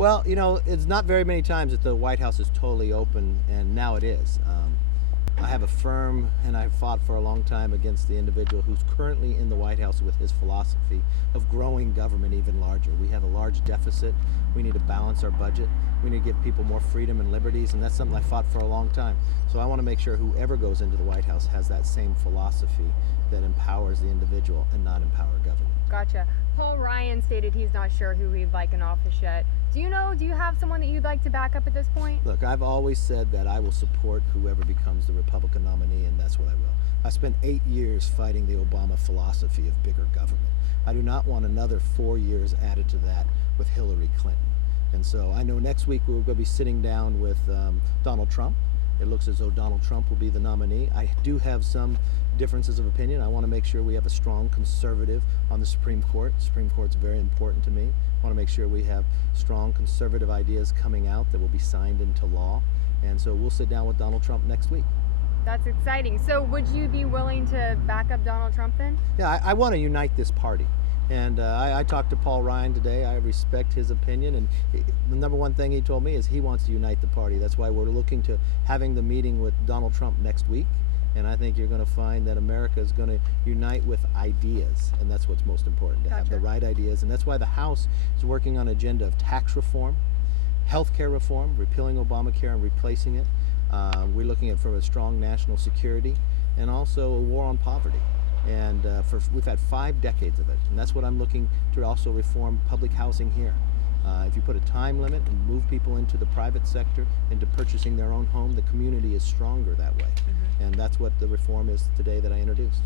Well, it's not very many times that the White House is totally open, and now it is. I have a firm, and I've fought for a long time against the individual who's currently in the White House with his philosophy of growing government even larger. We have a large deficit. We need to balance our budget. We need to give people more freedom and liberties, and that's something I fought for a long time. So I want to make sure whoever goes into the White House has that same philosophy that empowers the individual and not empower government. Gotcha. Paul Ryan stated he's not sure who he'd like in office yet. Do you have someone that you'd like to back up at this point? Look, I've always said that I will support whoever becomes the Republican nominee, and that's what I will. I spent 8 years fighting the Obama philosophy of bigger government. I do not want another 4 years added to that with Hillary Clinton. And so I know next week we're going to be sitting down with Donald Trump. It looks as though Donald Trump will be the nominee. I do have some differences of opinion. I want to make sure we have a strong conservative on the Supreme Court. The Supreme Court's very important to me. I want to make sure we have strong conservative ideas coming out that will be signed into law. And so we'll sit down with Donald Trump next week. That's exciting. So would you be willing to back up Donald Trump then? Yeah, I want to unite this party. And I talked to Paul Ryan today. I respect his opinion, and the number one thing he told me is he wants to unite the party. That's why we're looking to having the meeting with Donald Trump next week. And I think you're going to find that America is going to unite with ideas, and that's what's most important, to have the right ideas. And that's why the House is working on an agenda of tax reform, health care reform, repealing Obamacare and replacing it. We're looking at for a strong national security, and also a war on poverty. And we've had 5 decades of it, and that's what I'm looking to also reform public housing here. If you put a time limit and move people into the private sector, into purchasing their own home, the community is stronger that way. And that's what the reform is today that I introduced.